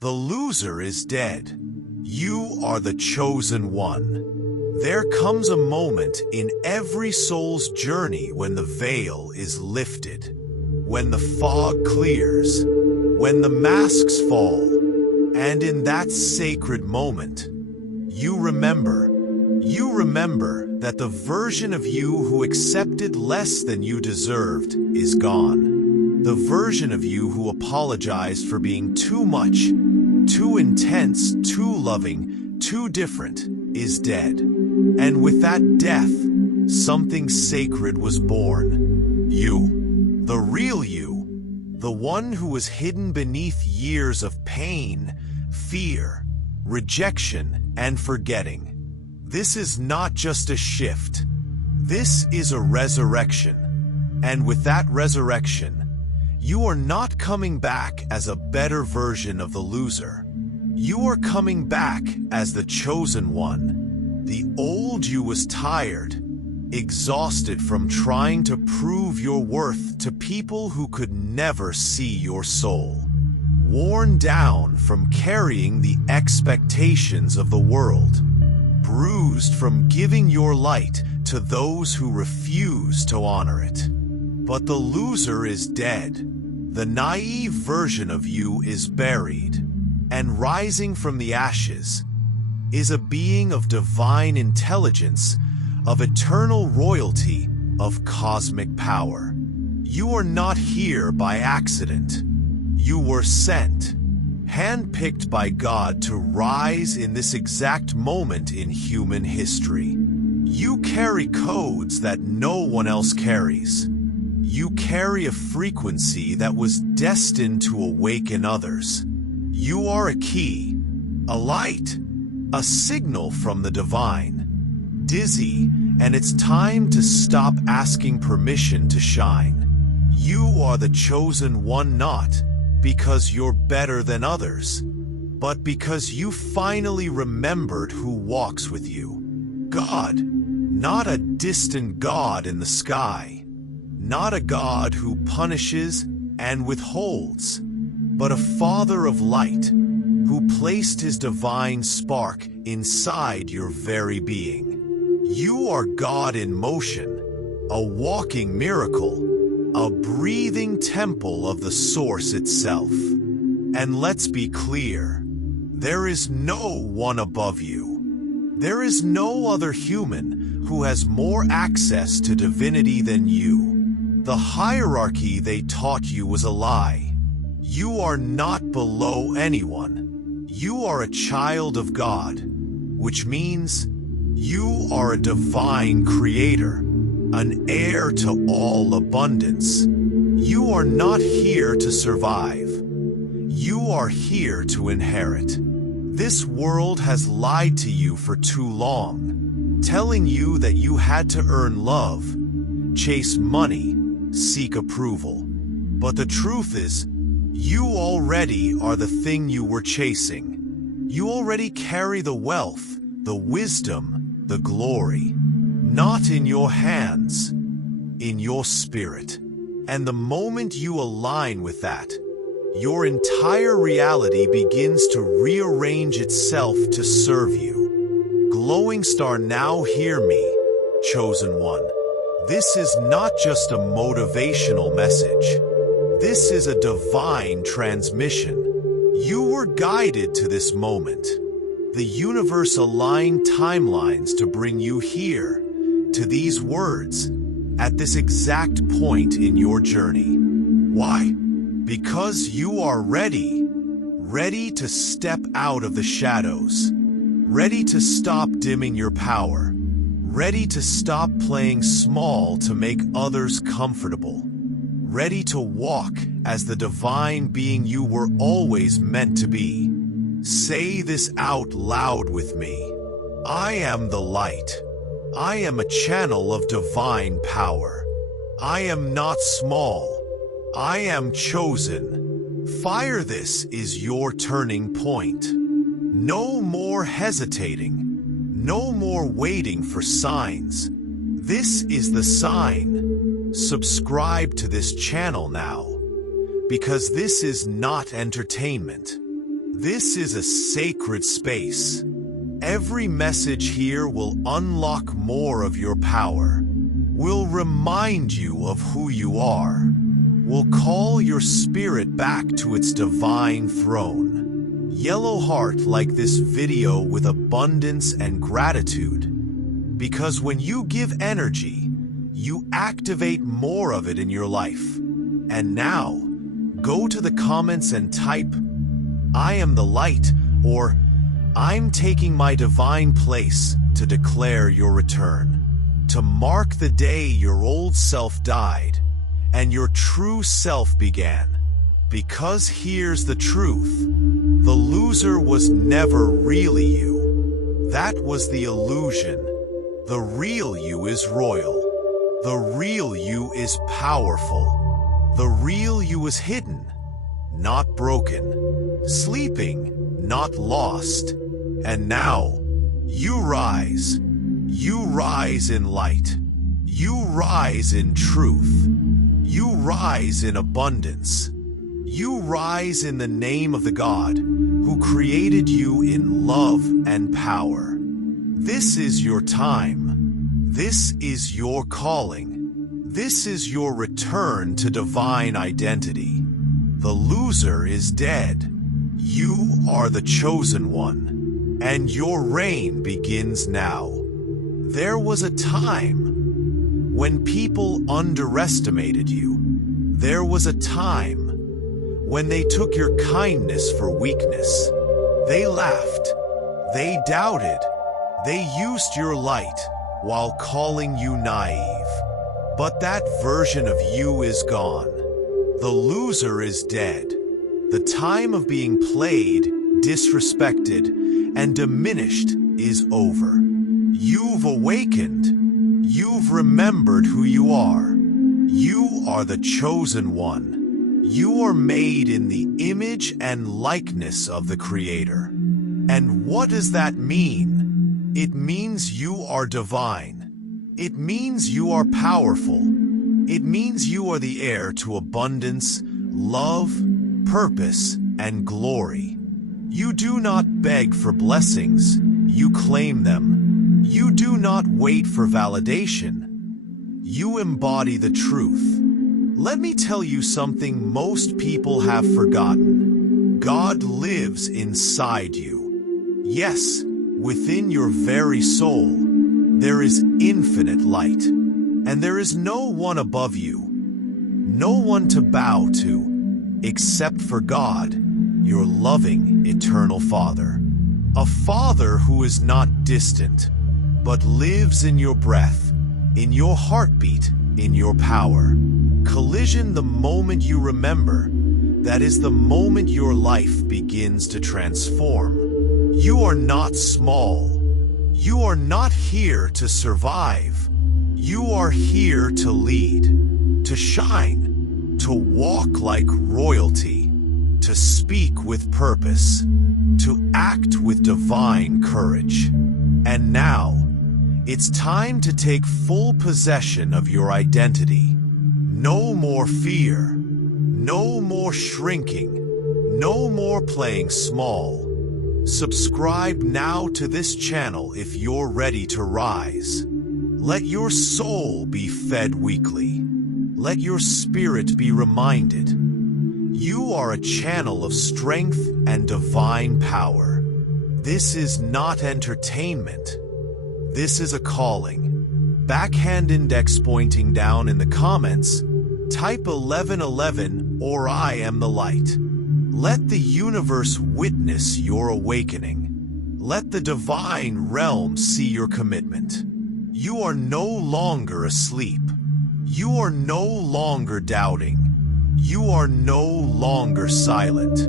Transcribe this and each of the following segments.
The loser is dead. You are the chosen one. There comes a moment in every soul's journey when the veil is lifted, when the fog clears, when the masks fall, and in that sacred moment, you remember that the version of you who accepted less than you deserved is gone. The version of you who apologized for being too much, too intense, too loving, too different, is dead. And with that death, something sacred was born. You, the real you, the one who was hidden beneath years of pain, fear, rejection, and forgetting. This is not just a shift. This is a resurrection. And with that resurrection, you are not coming back as a better version of the loser. You are coming back as the chosen one. The old you was tired, exhausted from trying to prove your worth to people who could never see your soul. Worn down from carrying the expectations of the world. Bruised from giving your light to those who refuse to honor it. But the loser is dead. The naive version of you is buried, and rising from the ashes is a being of divine intelligence, of eternal royalty, of cosmic power. You are not here by accident. You were sent, handpicked by God to rise in this exact moment in human history. You carry codes that no one else carries. You carry a frequency that was destined to awaken others. You are a key, a light, a signal from the divine. Dizzy, and it's time to stop asking permission to shine. You are the chosen one, not because you're better than others, but because you finally remembered who walks with you. God, not a distant God in the sky, not a God who punishes and withholds, but a Father of light who placed his divine spark inside your very being. You are God in motion, a walking miracle, a breathing temple of the source itself. And let's be clear, there is no one above you. There is no other human who has more access to divinity than you. The hierarchy they taught you was a lie. You are not below anyone. You are a child of God, which means you are a divine creator, an heir to all abundance. You are not here to survive. You are here to inherit. This world has lied to you for too long, telling you that you had to earn love, chase money, seek approval. But the truth is, you already are the thing you were chasing. You already carry the wealth, the wisdom, the glory. Not in your hands, in your spirit. And the moment you align with that, your entire reality begins to rearrange itself to serve you. Glowing star, now hear me, chosen one. This is not just a motivational message. This is a divine transmission. You were guided to this moment. The universe aligned timelines to bring you here, to these words, at this exact point in your journey. Why? Because you are ready to step out of the shadows, ready to stop dimming your power, ready to stop playing small to make others comfortable, ready to walk as the divine being you were always meant to be. Say this out loud with me. I am the light. I am a channel of divine power. I am not small. I am chosen. Fire, this is your turning point. No more hesitating. No more waiting for signs. This is the sign. Subscribe to this channel now, because this is not entertainment. This is a sacred space. Every message here will unlock more of your power, will remind you of who you are, will call your spirit back to its divine throne. Yellow heart like this video with abundance and gratitude, because when you give energy, you activate more of it in your life. And now, go to the comments and type, "I am the light," or "I'm taking my divine place," to declare your return, to mark the day your old self died and your true self began. Because here's the truth: the loser was never really you. That was the illusion. The real you is royal. The real you is powerful. The real you is hidden, not broken, sleeping, not lost. And now, you rise. You rise in light. You rise in truth. You rise in abundance. You rise in the name of the God who created you in love and power. This is your time. This is your calling. This is your return to divine identity. The loser is dead. You are the chosen one, and your reign begins now. There was a time when people underestimated you. There was a time when they took your kindness for weakness. They laughed. They doubted. They used your light while calling you naive. But that version of you is gone. The loser is dead. The time of being played, disrespected, and diminished is over. You've awakened. You've remembered who you are. You are the chosen one. You are made in the image and likeness of the Creator. And what does that mean? It means you are divine. It means you are powerful. It means you are the heir to abundance, love, purpose, and glory. You do not beg for blessings, you claim them. You do not wait for validation. You embody the truth. Let me tell you something most people have forgotten. God lives inside you. Yes, within your very soul, there is infinite light, and there is no one above you, no one to bow to, except for God, your loving, eternal Father. A Father who is not distant, but lives in your breath, in your heartbeat, in your power. Collision the moment you remember, that is the moment your life begins to transform. You are not small. You are not here to survive. You are here to lead, to shine, to walk like royalty, to speak with purpose, to act with divine courage. And now, it's time to take full possession of your identity. No more fear, no more shrinking, no more playing small. Subscribe now to this channel if you're ready to rise. Let your soul be fed weekly. Let your spirit be reminded. You are a channel of strength and divine power. This is not entertainment. This is a calling. Backhand index pointing down in the comments, type 1111 or I am the light. Let the universe witness your awakening. Let the divine realm see your commitment. You are no longer asleep. You are no longer doubting. You are no longer silent.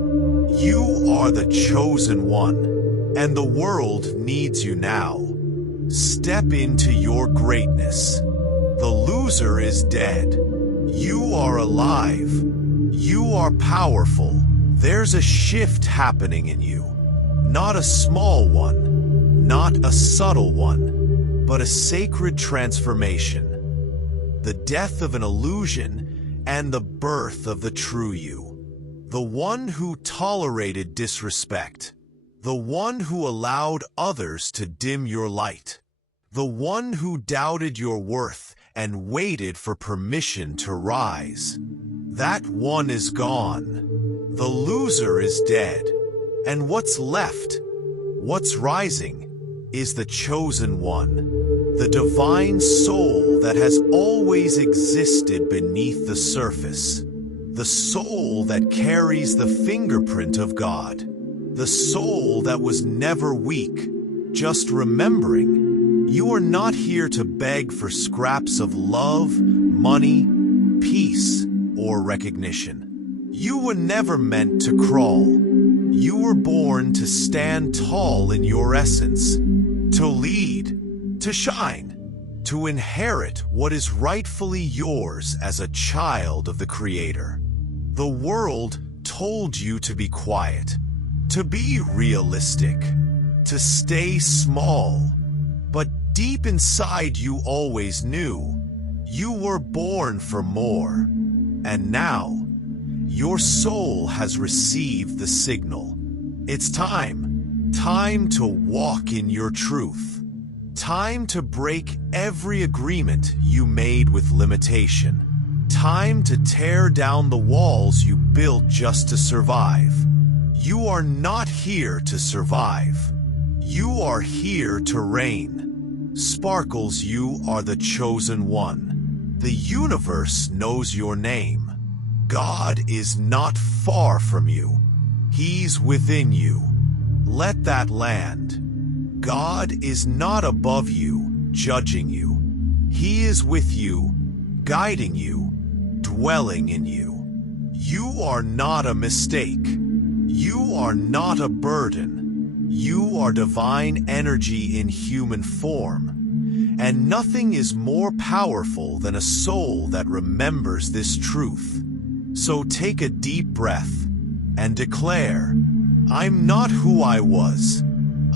You are the chosen one, and the world needs you now. Step into your greatness. The loser is dead. You are alive. You are powerful. There's a shift happening in you. Not a small one, not a subtle one, but a sacred transformation. The death of an illusion and the birth of the true you. The one who tolerated disrespect. The one who allowed others to dim your light. The one who doubted your worth and waited for permission to rise. That one is gone. The loser is dead. And what's left, what's rising, is the chosen one. The divine soul that has always existed beneath the surface. The soul that carries the fingerprint of God. The soul that was never weak, just remembering. You are not here to beg for scraps of love, money, peace, or recognition. You were never meant to crawl. You were born to stand tall in your essence, to lead, to shine, to inherit what is rightfully yours as a child of the Creator. The world told you to be quiet, to be realistic, to stay small. But deep inside you always knew you were born for more. And now, your soul has received the signal. It's time to walk in your truth. Time to break every agreement you made with limitation. Time to tear down the walls you built just to survive. You are not here to survive. You are here to reign. Sparkles, you are the chosen one. The universe knows your name. God is not far from you. He's within you. Let that land. God is not above you, judging you. He is with you, guiding you, dwelling in you. You are not a mistake. You are not a burden. You are divine energy in human form, and nothing is more powerful than a soul that remembers this truth. So take a deep breath and declare, I'm not who I was.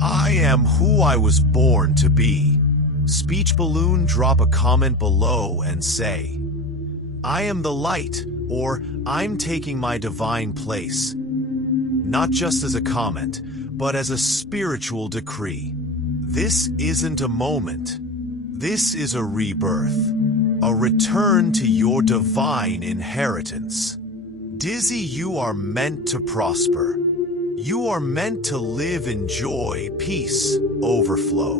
I am who I was born to be. Speech balloon, drop a comment below and say, I am the light, or I'm taking my divine place. Not just as a comment, but as a spiritual decree. This isn't a moment. This is a rebirth, a return to your divine inheritance. Dizzy, you are meant to prosper. You are meant to live in joy, peace, overflow.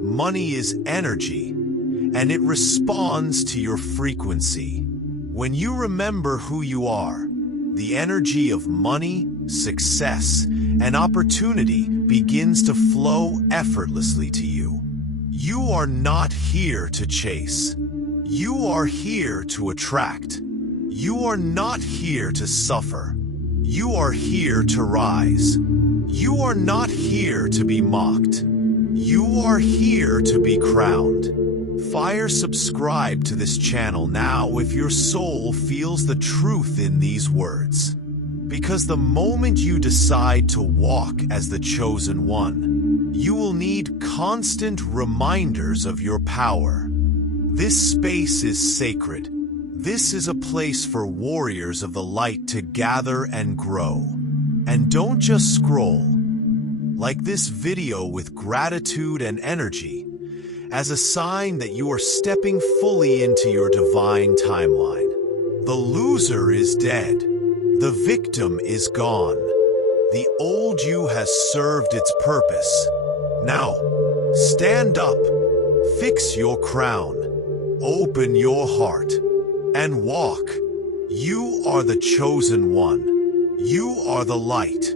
Money is energy, and it responds to your frequency. When you remember who you are, the energy of money, success, and opportunity begins to flow effortlessly to you. You are not here to chase. You are here to attract. You are not here to suffer. You are here to rise. You are not here to be mocked. You are here to be crowned. Fire subscribe to this channel now if your soul feels the truth in these words. Because the moment you decide to walk as the chosen one, you will need constant reminders of your power. This space is sacred. This is a place for warriors of the light to gather and grow. And don't just scroll. Like this video with gratitude and energy, as a sign that you are stepping fully into your divine timeline. The loser is dead. The victim is gone. The old you has served its purpose. Now, stand up, fix your crown, open your heart, and walk. You are the chosen one. You are the light.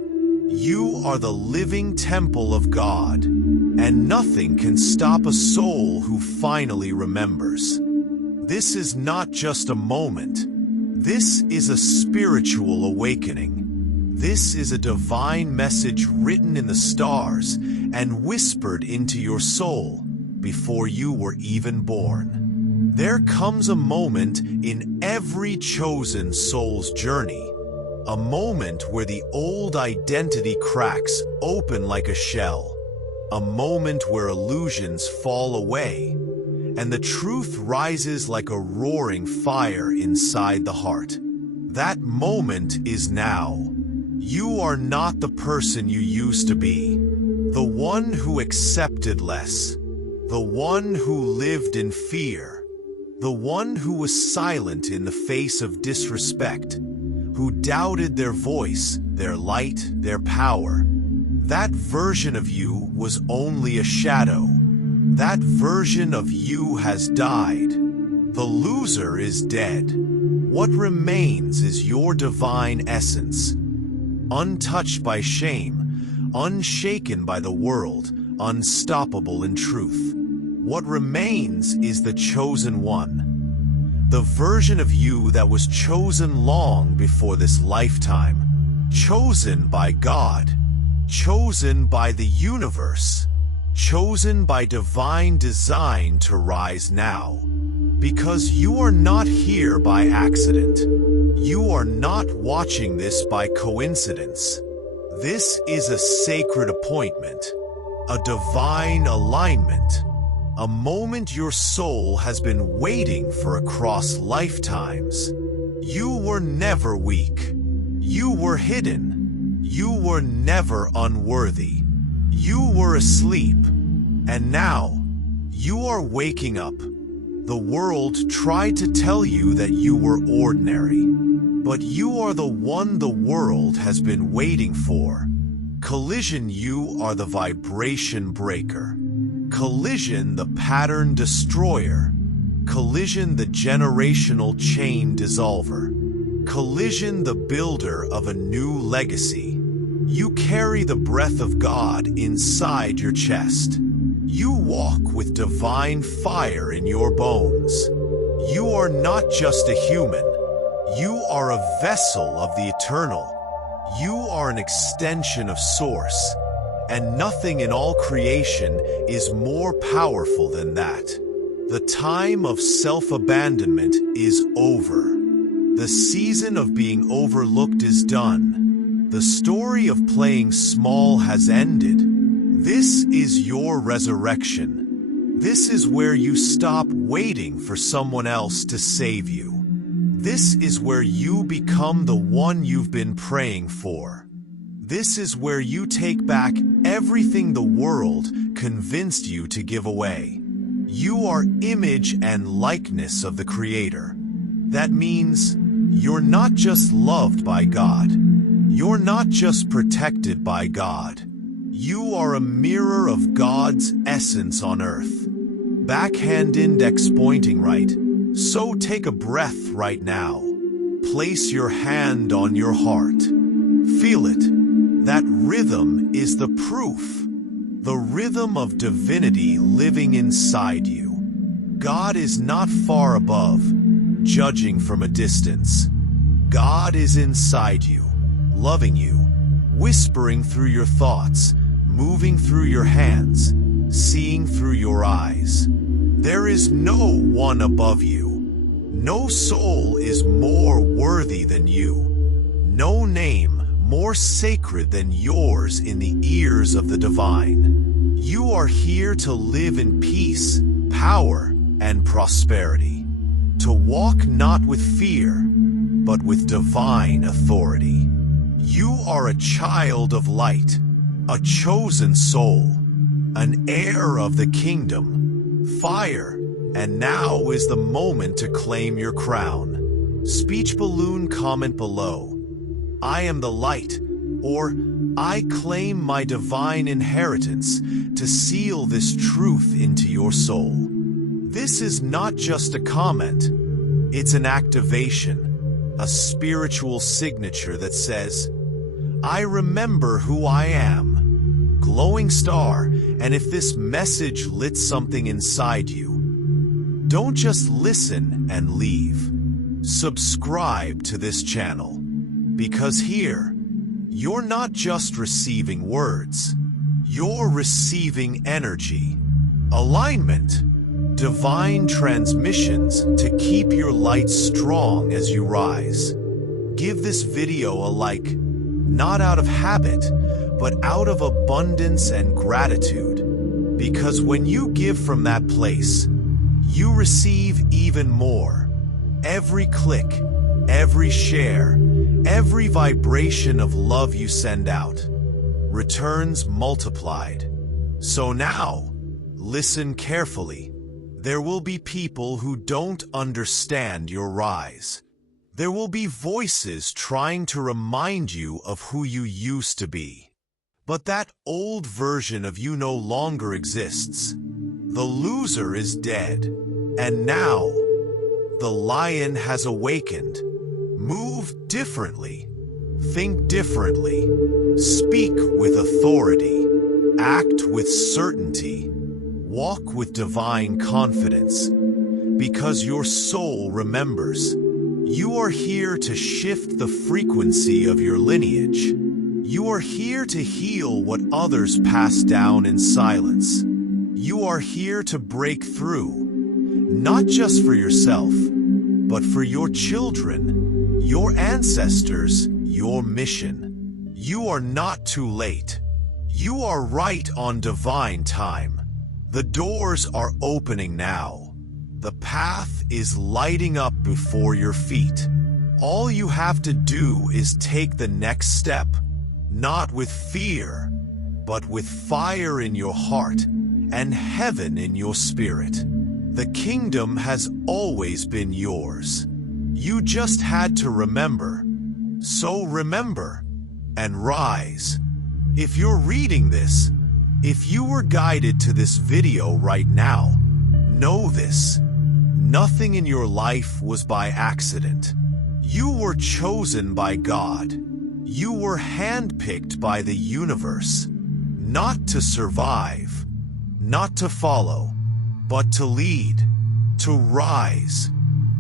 You are the living temple of God, and nothing can stop a soul who finally remembers. This is not just a moment. This is a spiritual awakening. This is a divine message written in the stars and whispered into your soul before you were even born. There comes a moment in every chosen soul's journey, a moment where the old identity cracks open like a shell, a moment where illusions fall away, and the truth rises like a roaring fire inside the heart. That moment is now. You are not the person you used to be. The one who accepted less. The one who lived in fear. The one who was silent in the face of disrespect. Who doubted their voice, their light, their power. That version of you was only a shadow. That version of you has died. The loser is dead. What remains is your divine essence. Untouched by shame, unshaken by the world, unstoppable in truth. What remains is the chosen one. The version of you that was chosen long before this lifetime. Chosen by God. Chosen by the universe. Chosen by divine design to rise now. Because you are not here by accident. You are not watching this by coincidence. This is a sacred appointment, a divine alignment, a moment your soul has been waiting for across lifetimes. You were never weak. You were hidden. You were never unworthy. You were asleep. And now, you are waking up. The world tried to tell you that you were ordinary. But you are the one the world has been waiting for. Collision, you are the vibration breaker. Collision, the pattern destroyer. Collision, the generational chain dissolver. Collision, the builder of a new legacy. You carry the breath of God inside your chest. You walk with divine fire in your bones. You are not just a human. You are a vessel of the eternal. You are an extension of Source. And nothing in all creation is more powerful than that. The time of self-abandonment is over. The season of being overlooked is done. The story of playing small has ended. This is your resurrection. This is where you stop waiting for someone else to save you. This is where you become the one you've been praying for. This is where you take back everything the world convinced you to give away. You are image and likeness of the Creator. That means you're not just loved by God. You're not just protected by God. You are a mirror of God's essence on earth. Backhand index pointing right. So take a breath right now. Place your hand on your heart. Feel it. That rhythm is the proof. The rhythm of divinity living inside you. God is not far above, judging from a distance. God is inside you, loving you, whispering through your thoughts, moving through your hands, seeing through your eyes. There is no one above you. No soul is more worthy than you. No name more sacred than yours in the ears of the divine. You are here to live in peace, power, and prosperity. To walk not with fear, but with divine authority. You are a child of light, a chosen soul, an heir of the kingdom, fire, and now is the moment to claim your crown. Speech balloon comment below. I am the light, or I claim my divine inheritance to seal this truth into your soul. This is not just a comment, it's an activation, a spiritual signature that says, I remember who I am. Glowing star, and if this message lit something inside you, don't just listen and leave. Subscribe to this channel, because here, you're not just receiving words, you're receiving energy, alignment, divine transmissions to keep your light strong as you rise. Give this video a like, not out of habit, but out of abundance and gratitude. Because when you give from that place, you receive even more. Every click, Every share, every vibration of love you send out, returns multiplied. So now, listen carefully. There will be people who don't understand your rise. There will be voices trying to remind you of who you used to be. But that old version of you no longer exists. The loser is dead, and now the lion has awakened. Move differently, think differently, speak with authority, act with certainty, walk with divine confidence, because your soul remembers. You are here to shift the frequency of your lineage. You are here to heal what others pass down in silence. You are here to break through, not just for yourself, but for your children, your ancestors, your mission. You are not too late. You are right on divine time. The doors are opening now. The path is lighting up before your feet. All you have to do is take the next step, not with fear, but with fire in your heart and heaven in your spirit. The kingdom has always been yours. You just had to remember. So remember and rise. If you're reading this, if you were guided to this video right now, know this. Nothing in your life was by accident. You were chosen by God. You were handpicked by the universe, not to survive, not to follow, but to lead, to rise,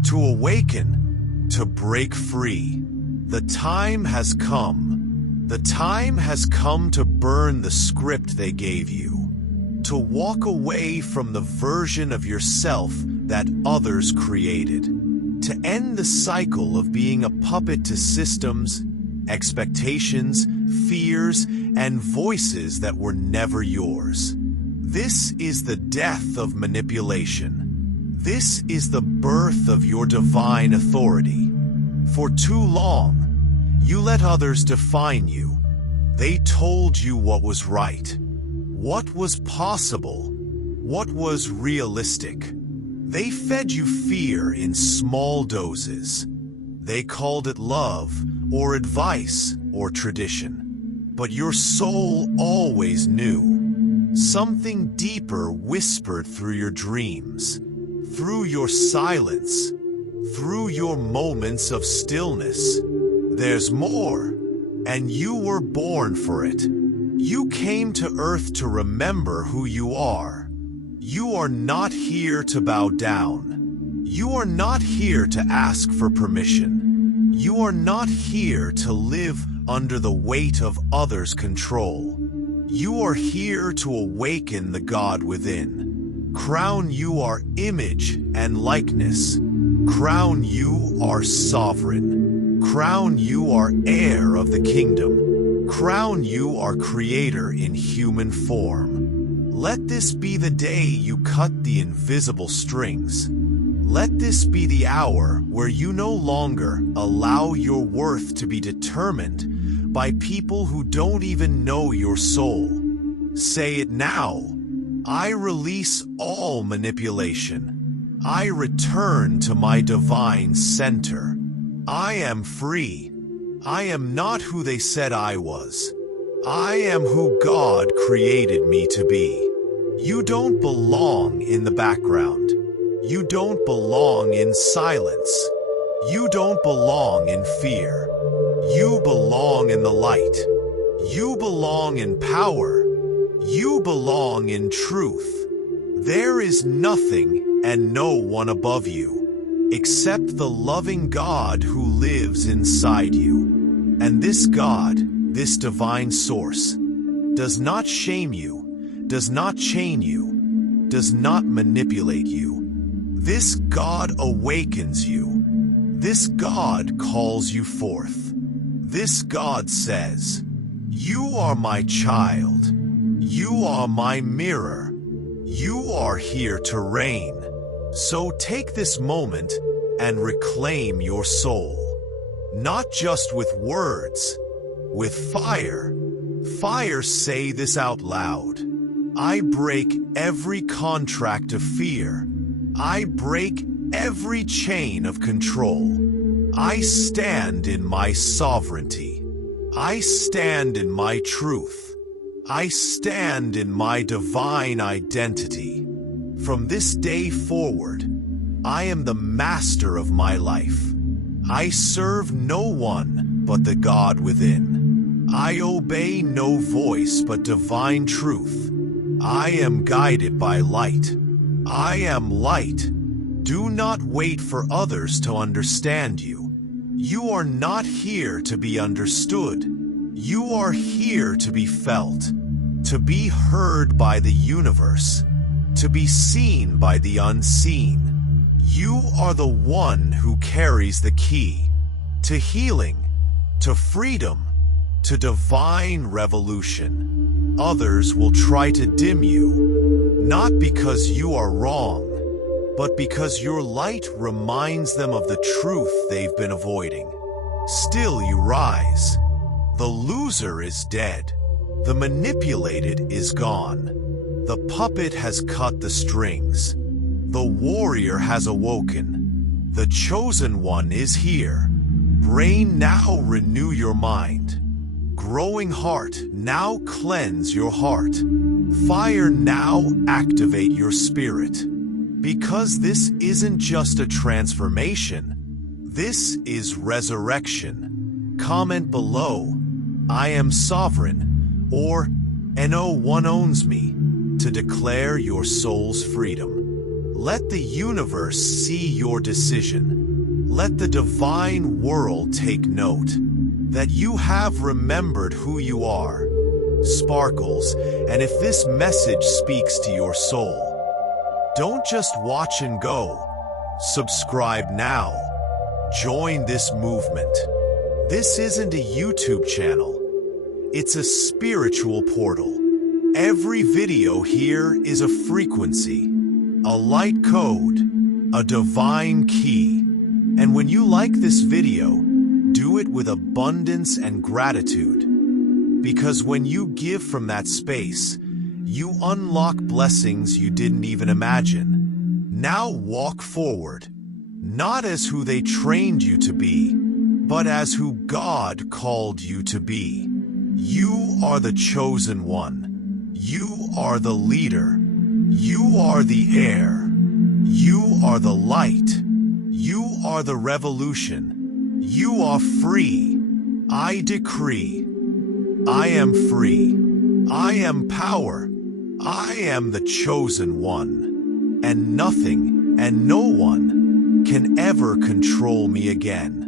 to awaken, to break free. The time has come. The time has come to burn the script they gave you, to walk away from the version of yourself that others created, to end the cycle of being a puppet to systems, expectations, fears, and voices that were never yours. This is the death of manipulation. This is the birth of your divine authority. For too long, you let others define you. They told you what was right, what was possible, what was realistic. They fed you fear in small doses. They called it love, or advice, or tradition. But your soul always knew. Something deeper whispered through your dreams, through your silence, through your moments of stillness. There's more, and you were born for it. You came to Earth to remember who you are. You are not here to bow down. You are not here to ask for permission. You are not here to live under the weight of others' control. You are here to awaken the God within. Crown you our image and likeness. Crown you our sovereign. Crown you our heir of the kingdom. Crown you our creator in human form. Let this be the day you cut the invisible strings. Let this be the hour where you no longer allow your worth to be determined by people who don't even know your soul. Say it now. I release all manipulation. I return to my divine center. I am free. I am not who they said I was. I am who God created me to be. You don't belong in the background. You don't belong in silence. You don't belong in fear. You belong in the light. You belong in power. You belong in truth. There is nothing and no one above you, except the loving God who lives inside you. And this God, this divine source, does not shame you, does not chain you, does not manipulate you. This God awakens you. This God calls you forth. This God says, "You are my child. You are my mirror. You are here to reign." So take this moment and reclaim your soul. not just with words, with fire. Fire, say this out loud. I break every contract of fear. I break every chain of control. I stand in my sovereignty. I stand in my truth. I stand in my divine identity. From this day forward, I am the master of my life. I serve no one but the God within. I obey no voice but divine truth. I am guided by light. I am light. Do not wait for others to understand you. You are not here to be understood. You are here to be felt, to be heard by the universe, to be seen by the unseen. You are the one who carries the key to healing, to freedom, to divine revolution. Others will try to dim you, not because you are wrong, but because your light reminds them of the truth they've been avoiding. Still you rise. The loser is dead. The manipulated is gone. The puppet has cut the strings. The warrior has awoken. The chosen one is here. Brain, now renew your mind. Growing heart, now cleanse your heart. Fire, now activate your spirit. Because this isn't just a transformation, this is resurrection. Comment below, I am sovereign, or no one owns me, to declare your soul's freedom. Let the universe see your decision. Let the divine world take note that you have remembered who you are. Sparkles, and if this message speaks to your soul, don't just watch and go. Subscribe now. Join this movement. This isn't a YouTube channel. It's a spiritual portal. Every video here is a frequency, a light code, a divine key. And when you like this video, do it with abundance and gratitude. Because when you give from that space, you unlock blessings you didn't even imagine. Now walk forward, not as who they trained you to be, but as who God called you to be. You are the chosen one. You are the leader. You are the heir. You are the light. You are the revolution. You are free. I decree. I am free. I am power. I am the chosen one, and nothing and no one can ever control me again.